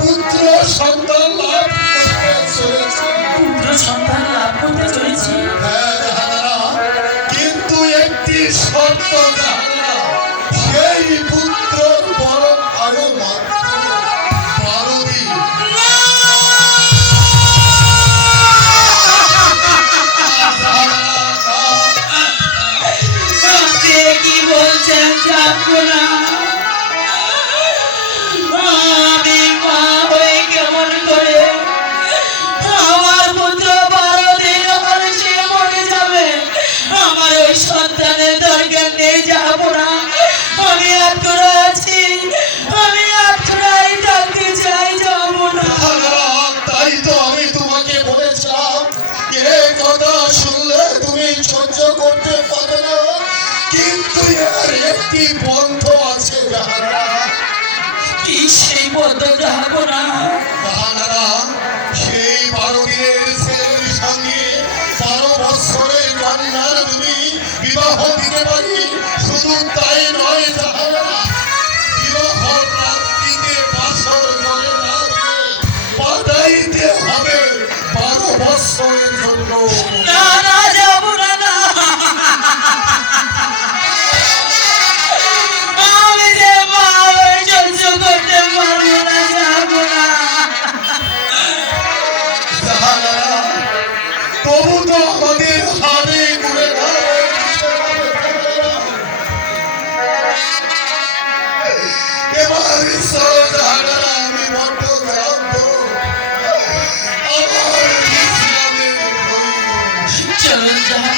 পুত্র সন্তান লাভ করতে চলেছি। পুত্র সন্তান লাভ করতে চলেছি। হ্যাঁ জাহানারা, কিন্তু একটি শর্ত জাহানারা, সেই পুত্র বড় আরো মাত্র 12 দিন। আপনি কি বলছেন জানবো না? আমি মা হয়ে কেমন করে আমার পুত্র 12 দিন আমার সে মরে যাবে? আমার ওই সন্তানের দরকার নেই, যাবো না। আমি আত্মরা আছি, আমি আত্মরাই থাকতে চাই, যাবো না। জাহানারা, তাই তো আমি তোমাকে বলেছিলাম, এই কথা শুনলে তুমি সহ্য করতে পারবে না, কিন্তু এর একটি বন্ধ আছে জাহানারা। কি সেই বদ্ধ? যাবো না। জাহানারা, সেই 12 দিনের ছেলের সঙ্গে 12 বৎসরের কন্যার তুমি বিবাহ দিতে পারি। শুধু তাই নয় জাহানারা, বিবাহ রাত্রিতে বাসর করে না দিয়ে পাঠাইতে হবে 12 বৎসরের জন্য। না না, যাবো না, না। আমি যে মা হয়ে সহ্য করতে পারবো না, যাবো না। জাহানারা, তবু তো আমাদের হাড়ে গুড়ে না এবার ঈশ্বর জাহানারা, আমি বড্ড ক্লান্ত, আমার বিশ্রামের প্রয়োজন। চলুন জাহানারা।